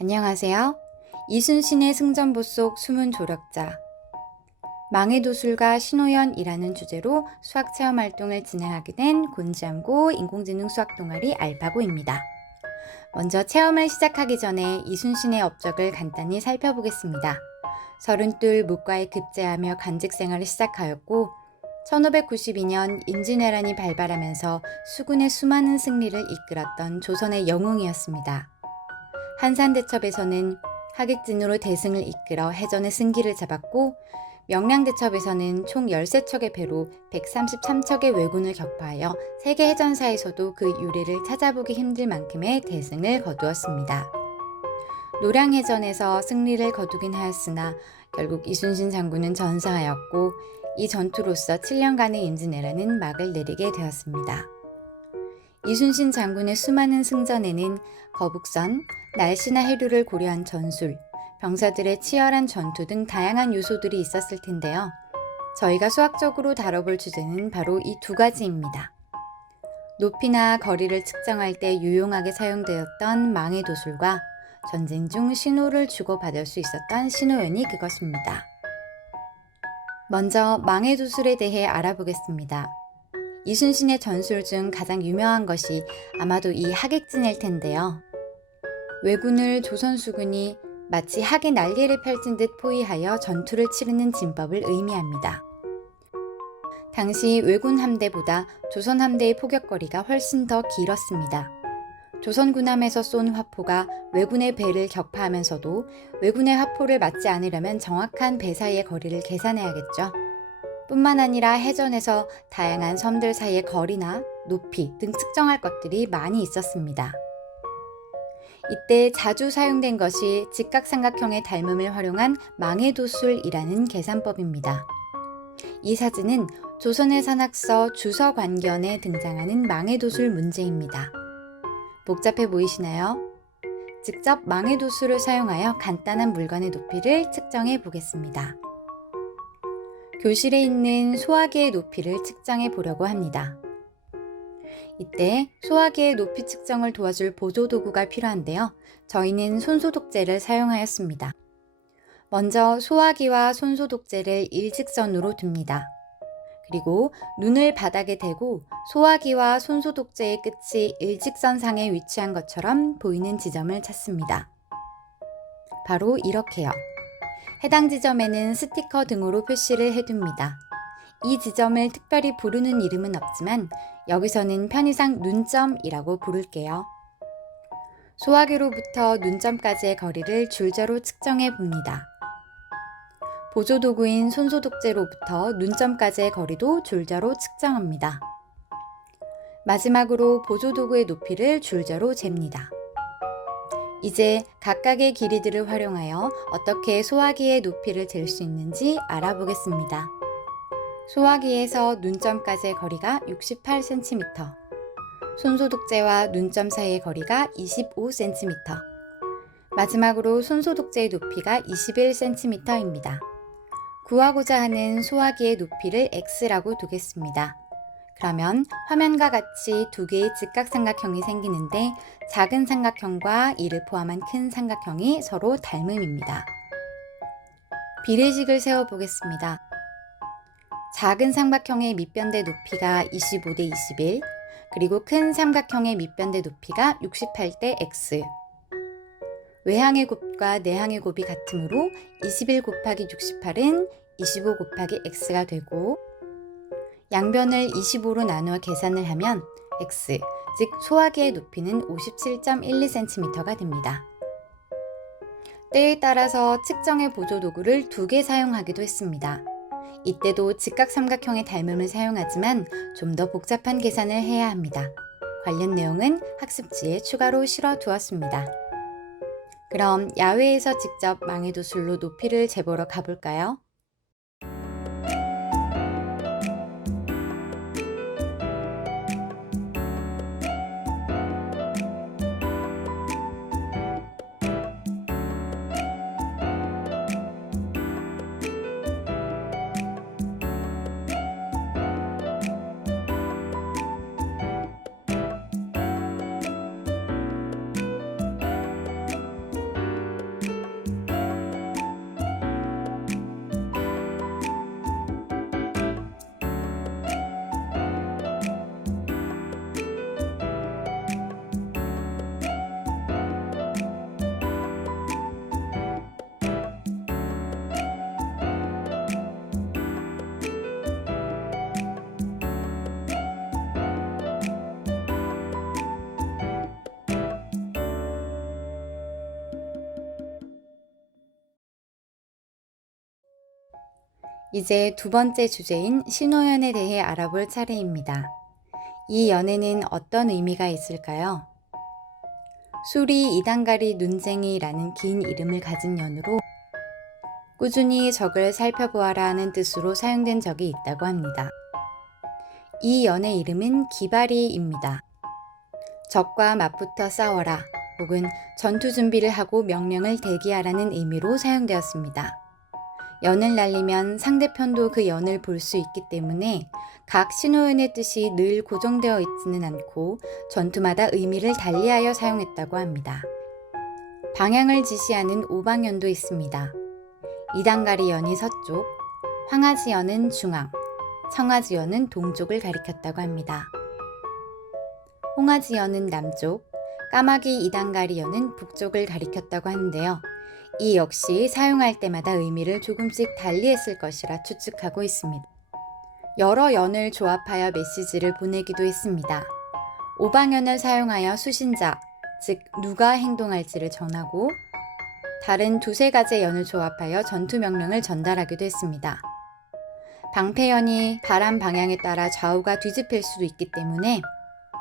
안녕하세요. 이순신의 승전보 속 숨은 조력자, 망의 도술가 신호연이라는 주제로 수학 체험 활동을 진행하게 된 곤지암고 인공지능 수학 동아리 알파고입니다. 먼저 체험을 시작하기 전에 이순신의 업적을 간단히 살펴보겠습니다. 서른둘 무과에 급제하며 간직 생활을 시작하였고 1592년 임진왜란이 발발하면서 수군의 수많은 승리를 이끌었던 조선의 영웅이었습니다. 한산대첩에서는 하객진으로 대승을 이끌어 해전의 승기를 잡았고 명량대첩에서는 총 13척의 배로 133척의 왜군을 격파하여 세계 해전사에서도 그 유래를 찾아보기 힘들 만큼의 대승을 거두었습니다. 노량해전에서 승리를 거두긴 하였으나 결국 이순신 장군은 전사하였고 이 전투로서 7년간의 임진왜란은 막을 내리게 되었습니다. 이순신 장군의 수많은 승전에는 거북선, 날씨나 해류를 고려한 전술, 병사들의 치열한 전투 등 다양한 요소들이 있었을 텐데요. 저희가 수학적으로 다뤄볼 주제는 바로 이 두 가지입니다. 높이나 거리를 측정할 때 유용하게 사용되었던 망의 도술과 전쟁 중 신호를 주고받을 수 있었던 신호연이 그것입니다. 먼저 망의 도술에 대해 알아보겠습니다. 이순신의 전술 중 가장 유명한 것이 아마도 이 하객진일 텐데요. 왜군을 조선 수군이 마치 학의 날개를 펼친 듯 포위하여 전투를 치르는 진법을 의미합니다. 당시 왜군 함대보다 조선 함대의 포격거리가 훨씬 더 길었습니다. 조선 군함에서 쏜 화포가 왜군의 배를 격파하면서도 왜군의 화포를 맞지 않으려면 정확한 배 사이의 거리를 계산해야겠죠. 뿐만 아니라 해전에서 다양한 섬들 사이의 거리나 높이 등 측정할 것들이 많이 있었습니다. 이때 자주 사용된 것이 직각삼각형의 닮음을 활용한 망의 도술이라는 계산법입니다. 이 사진은 조선의 산학서 주서관견에 등장하는 망의 도술 문제입니다. 복잡해 보이시나요? 직접 망의 도술을 사용하여 간단한 물건의 높이를 측정해 보겠습니다. 교실에 있는 소화기의 높이를 측정해 보려고 합니다. 이때 소화기의 높이 측정을 도와줄 보조도구가 필요한데요. 저희는 손소독제를 사용하였습니다. 먼저 소화기와 손소독제를 일직선으로 둡니다. 그리고 눈을 바닥에 대고 소화기와 손소독제의 끝이 일직선상에 위치한 것처럼 보이는 지점을 찾습니다. 바로 이렇게요. 해당 지점에는 스티커 등으로 표시를 해둡니다. 이 지점을 특별히 부르는 이름은 없지만 여기서는 편의상 눈점이라고 부를게요. 소화기로부터 눈점까지의 거리를 줄자로 측정해 봅니다. 보조도구인 손소독제로부터 눈점까지의 거리도 줄자로 측정합니다. 마지막으로 보조도구의 높이를 줄자로 잽니다. 이제 각각의 길이들을 활용하여 어떻게 소화기의 높이를 잴 수 있는지 알아보겠습니다. 소화기에서 눈점까지의 거리가 68cm, 손소독제와 눈점 사이의 거리가 25cm, 마지막으로 손소독제의 높이가 21cm입니다. 구하고자 하는 소화기의 높이를 x라고 두겠습니다. 그러면 화면과 같이 두 개의 직각삼각형이 생기는데 작은 삼각형과 이를 포함한 큰 삼각형이 서로 닮음입니다. 비례식을 세워보겠습니다. 작은 삼각형의 밑변대 높이가 25대 21, 그리고 큰 삼각형의 밑변대 높이가 68대 x. 외항의 곱과 내항의 곱이 같으므로 21 곱하기 68은 25 곱하기 x가 되고 양변을 25로 나누어 계산을 하면 x, 즉 소화기의 높이는 57.12cm가 됩니다. 때에 따라서 측정의 보조도구를 2개 사용하기도 했습니다. 이때도 직각삼각형의 닮음을 사용하지만 좀 더 복잡한 계산을 해야 합니다. 관련 내용은 학습지에 추가로 실어 두었습니다. 그럼 야외에서 직접 망의 도술로 높이를 재보러 가볼까요? 이제 두 번째 주제인 신호연에 대해 알아볼 차례입니다. 이 연에는 어떤 의미가 있을까요? 수리 이단가리 눈쟁이라는 긴 이름을 가진 연으로 꾸준히 적을 살펴보아라 하는 뜻으로 사용된 적이 있다고 합니다. 이 연의 이름은 기바리입니다. 적과 맞붙어 싸워라 혹은 전투 준비를 하고 명령을 대기하라는 의미로 사용되었습니다. 연을 날리면 상대편도 그 연을 볼 수 있기 때문에 각 신호연의 뜻이 늘 고정되어 있지는 않고 전투마다 의미를 달리하여 사용했다고 합니다. 방향을 지시하는 오방연도 있습니다. 이단가리연이 서쪽, 황하지연은 중앙, 청하지연은 동쪽을 가리켰다고 합니다. 홍하지연은 남쪽, 까마귀 이단가리연은 북쪽을 가리켰다고 하는데요. 이 역시 사용할 때마다 의미를 조금씩 달리했을 것이라 추측하고 있습니다. 여러 연을 조합하여 메시지를 보내기도 했습니다. 오방연을 사용하여 수신자, 즉 누가 행동할지를 전하고 다른 두세 가지의 연을 조합하여 전투 명령을 전달하기도 했습니다. 방패연이 바람 방향에 따라 좌우가 뒤집힐 수도 있기 때문에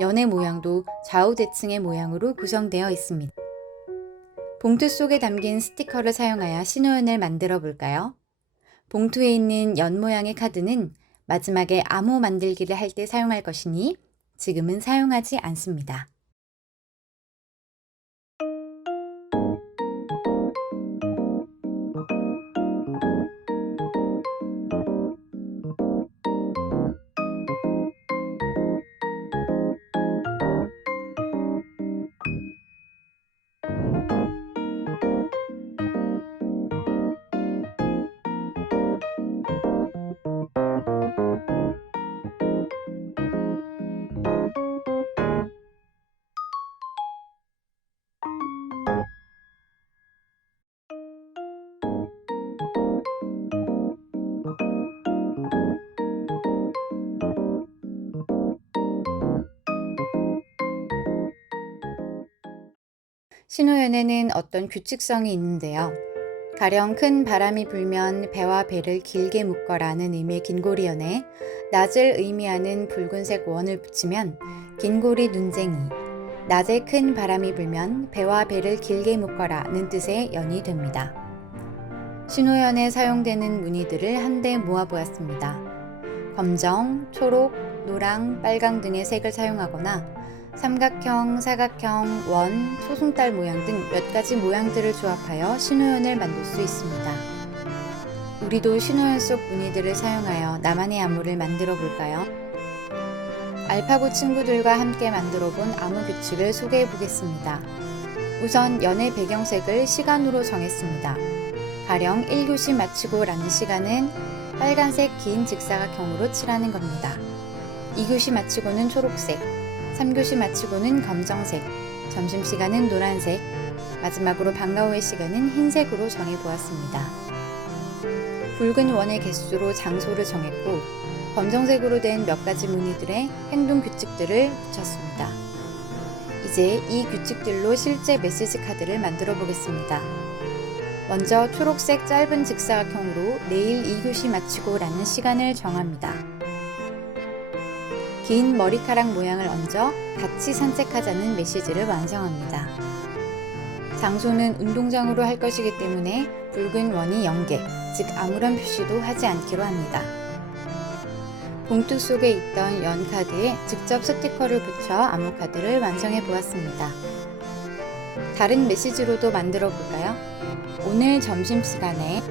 연의 모양도 좌우대칭의 모양으로 구성되어 있습니다. 봉투 속에 담긴 스티커를 사용하여 신호연을 만들어 볼까요? 봉투에 있는 연 모양의 카드는 마지막에 암호 만들기를 할 때 사용할 것이니 지금은 사용하지 않습니다. 신호연에는 어떤 규칙성이 있는데요. 가령 큰 바람이 불면 배와 배를 길게 묶어라는 의미의 긴고리연에 낮을 의미하는 붉은색 원을 붙이면 긴고리 눈쟁이, 낮에 큰 바람이 불면 배와 배를 길게 묶어라는 뜻의 연이 됩니다. 신호연에 사용되는 무늬들을 한데 모아보았습니다. 검정, 초록, 노랑, 빨강 등의 색을 사용하거나 삼각형, 사각형, 원, 소승달 모양 등 몇 가지 모양들을 조합하여 신호연을 만들 수 있습니다. 우리도 신호연 속 무늬들을 사용하여 나만의 암호를 만들어 볼까요? 알파고 친구들과 함께 만들어 본 암호 규칙을 소개해 보겠습니다. 우선 연의 배경색을 시간으로 정했습니다. 가령 1교시 마치고 라는 시간은 빨간색 긴 직사각형으로 칠하는 겁니다. 2교시 마치고는 초록색, 3교시 마치고는 검정색, 점심시간은 노란색, 마지막으로 방과 후의 시간은 흰색으로 정해보았습니다. 붉은 원의 개수로 장소를 정했고 검정색으로 된 몇 가지 무늬들의 행동 규칙들을 붙였습니다. 이제 이 규칙들로 실제 메시지 카드를 만들어 보겠습니다. 먼저 초록색 짧은 직사각형으로 내일 2교시 마치고 라는 시간을 정합니다. 긴 머리카락 모양을 얹어 같이 산책하자는 메시지를 완성합니다. 장소는 운동장으로 할 것이기 때문에 붉은 원이 0개, 즉 아무런 표시도 하지 않기로 합니다. 봉투 속에 있던 연 카드에 직접 스티커를 붙여 암호 카드를 완성해 보았습니다. 다른 메시지로도 만들어 볼까요? 오늘 점심시간에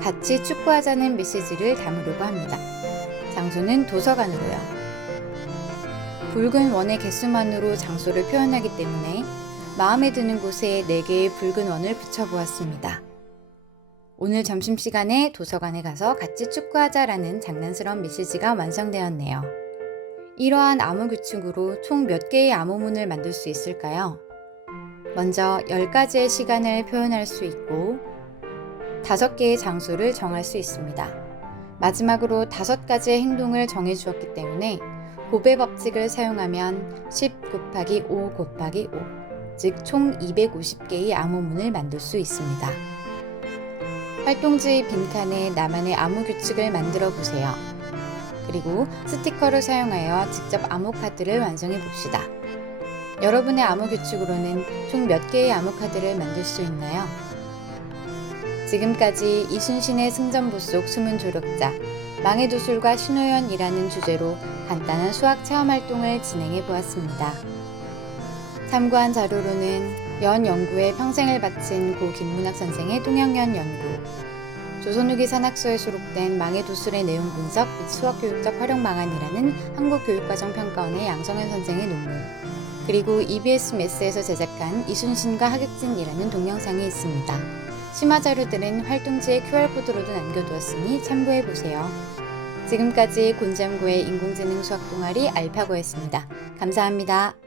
같이 축구하자는 메시지를 담으려고 합니다. 장소는 도서관으로요. 붉은 원의 개수만으로 장소를 표현하기 때문에 마음에 드는 곳에 4개의 붉은 원을 붙여보았습니다. 오늘 점심시간에 도서관에 가서 같이 축구하자라는 장난스러운 메시지가 완성되었네요. 이러한 암호 규칙으로 총 몇 개의 암호문을 만들 수 있을까요? 먼저 10가지의 시간을 표현할 수 있고 5개의 장소를 정할 수 있습니다. 마지막으로 5가지의 행동을 정해 주었기 때문에 곱의 법칙을 사용하면 10 곱하기 5 곱하기 5, 즉 총 250개의 암호문을 만들 수 있습니다. 활동지의 빈칸에 나만의 암호 규칙을 만들어 보세요. 그리고 스티커를 사용하여 직접 암호 카드를 완성해 봅시다. 여러분의 암호 규칙으로는 총 몇 개의 암호 카드를 만들 수 있나요? 지금까지 이순신의 승전보 속 숨은 조력자, 망의 도술과 신호연이라는 주제로 간단한 수학 체험 활동을 진행해 보았습니다. 참고한 자료로는 연연구에 평생을 바친 고 김문학 선생의 동양연 연구, 조선후기 산학서에 수록된 망의 도술의 내용 분석 및 수학교육적 활용 방안이라는 한국교육과정 평가원의 양성현 선생의 논문, 그리고 EBS 매스에서 제작한 이순신과 하객진이라는 동영상이 있습니다. 심화 자료들은 활동지에 QR코드로도 남겨두었으니 참고해보세요. 지금까지 곤잠고의 인공지능 수학 동아리 알파고였습니다. 감사합니다.